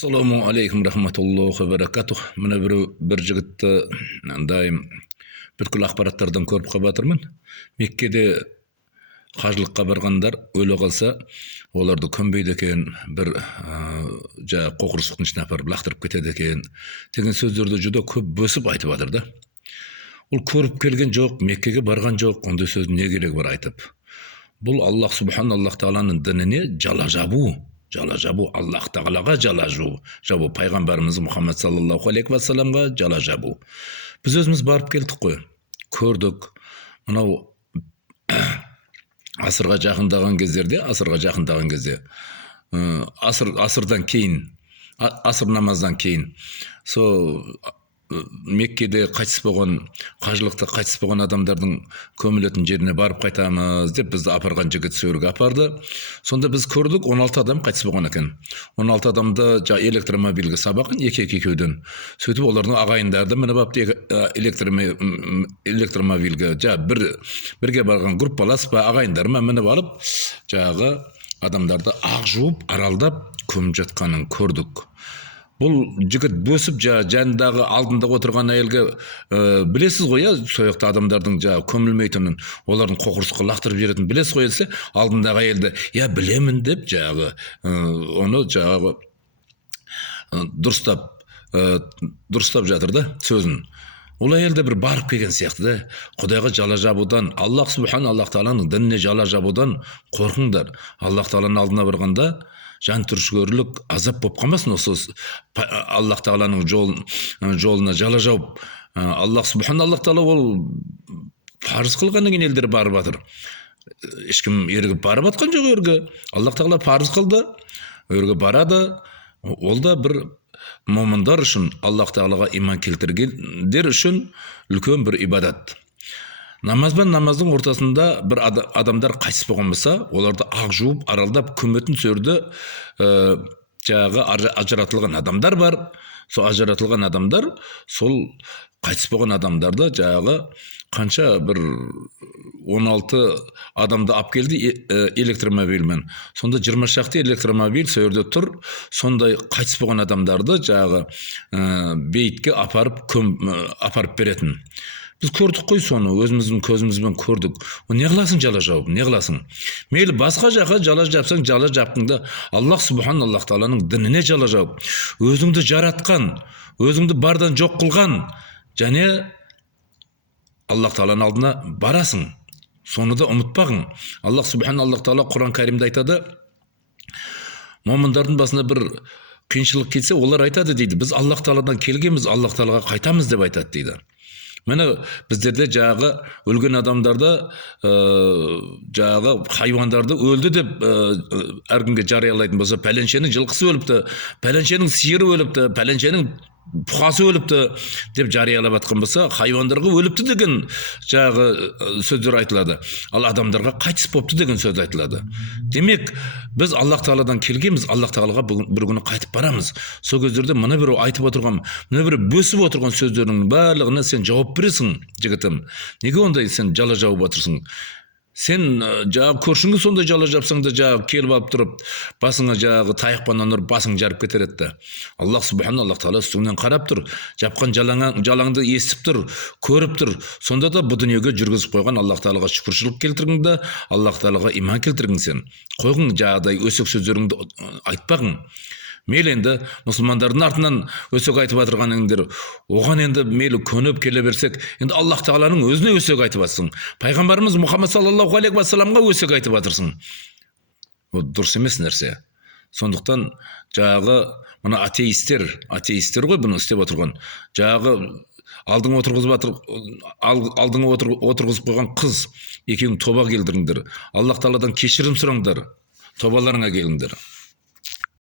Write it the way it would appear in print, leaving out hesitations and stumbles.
Assalamu alaikum rahmatullohi va barakatuh. Mana bir jigitni daim бүткүл ақпараттардан көрүп калып Меккеде қажылыққа баргандар өлө калса, оларды көнбөйдү экен, бир кокурсуктун ичине апарып лактырып кетет экен деген сөздөрдү жуда көп бөсүп айтып атыр да. Ул көрүп келген жок, Меккеге барган жок, ондай сөздүн не кереги бар айтып. Бул Аллах субханаллах тааланын динине жала жабуу, Аллах Таалага жала жабуу, пайгамбарыбыз Мухаммад саллаллаху алейхи ва салламга жала жабуу. Биз өзүбүз барып келдик кой, көрдүк. Мынау асырга жакындаган кездерде, асырдан кейін, асыр намаздан кейін, Меккеде кайтыс болгон, кажылыкта кайтыс болгон адамдардын көмүлөтүн жерине барып кайтамыз деп бизди апарган жигит сөөргө апарды. Сонда биз көрдүк 16 адам кайтыс болгон экен. 16 адамды электромобилге сабаган экөөдөн. Сөйтүп олардын агайындары мына бапты электромобилге бирге барган группаласпа агайындар минип алып, жагы адамдарды ак жууп, аралдап көмүп жатканын көрдүк. Бұл жігіт бөсіп жанындағы алдында отырған әйелге білесіз ғой, сояқта адамдардың көмілмейтінін, олардың қоқырсыққа лақтырып жіберетінін білесіз ғой десе, алдындағы әйелді білемін деп оны дұрыстап жатыр да сөзін. Ол әйелде бір барып келген сияқты да, Құдайға жала жабудан, Аллах Аллах Тааланың дініне жала жабудан қорқыңдар. Аллах Тааланың алдына барғанда жан түршігерлік азап болып қалмасын, осы Аллах Тааланың жолына жала жауып. Аллах Таала ол парыз қылғаннан кейін елдер барып жатыр. Ешкім ерігіп барып жатқан жоқ өрге. Аллах Таала парыз қылды, өрге барады. Ол да бір момындар үшін, Аллах Таалаға иман келтіргендер үшін үлкен бір ибадат. Намаз бен намаздың ортасында бір адамдар қайтыс болған болса, оларды ақ жууп, аралдап көметін сөөрдө ажыратылған адамдар бар. Сол ажыратылған адамдар, сол қайтыс болған адамдарды қанша бір 16 адамды алып келді электромобильмен. Сонда 20 шақты электромобиль сөөрдө тур, сондай қайтыс болған адамдарды бейтке апарып беретін. Біз көрдік қой соны, өзіміздің көзімізбен көрдік. Не қыласың жала жауып, не қыласың? Мейлі басқа жаққа жала жапсаң, жала жаптыңда Аллах Аллах Тааланың дініне жала жауып, өзіңді жаратқан, өзіңді бардан жоқ қылған, және Аллах Тааланың алдына барасың. Соны да ұмытпағың. Аллах Таала Құран Кәрімде айтады, момындардың басына бір қиыншылық келсе, олар айтады дейді, біз Аллах Тааладан келгенбіз, Аллах Таалаға қайтамыз деп айтады дейді. Мені біздерде өлген адамдарды, хайуандарды өлді деп әркімге жариялайтын болса, пәленшенің жылқысы өліпті, пәленшенің сиыры өліпті, пәленшенің бұқасы өліпті деп жариялап атқан болса, хайуандарға өліпті деген сөздер айтылады. Ал адамдарға қайтыс болыпты деген сөз айтылады. Демек, біз Аллах Тааладан келгенбіз, Аллах Таалаға бір күні қайтып барамыз. Сол кездерде мына бір айтып отырған, мына бір бөсіп отырған сөздердің барлығына сен жауап бересің, жігітім. Неге ондай сен жала жауып отырсың? Сен көршіңді сондай жала жапсаң да келіп алып тұрып, басыңа таяқпен ұрып басың жарып кетер еді. Аллах Таала үстіңнен қарап тұр, жапқан жалаңды естіп тұр, көріп тұр. Сонда да бұл дүниеге жүргізіп қойған Аллах Таалаға шүкіршілік келтіргің да, Аллах Таалаға иман келтіргің сен. Қойғың өсек сөздеріңді айтпағың. Мейлі енді мұсылмандардың артынан өсек айтып атырғаныңдер, оған енді мейлі көніп келе берсек, енді Аллах Тааланың өзіне өсек айтып атсың. Пайғамбарымыз Мұхаммад саллаллаху алейхи ва салламға өсек айтып атырсың. Ол дұрыс емес нәрсе. Сондықтан мына атеисттер ғой бұны істеп отырған. Алдыңа отырғызып қойған қыз, екеуің тоба келдіріңдер. Аллах Тааладан кешірім сұраңдар, тобаларыңа келіңдер.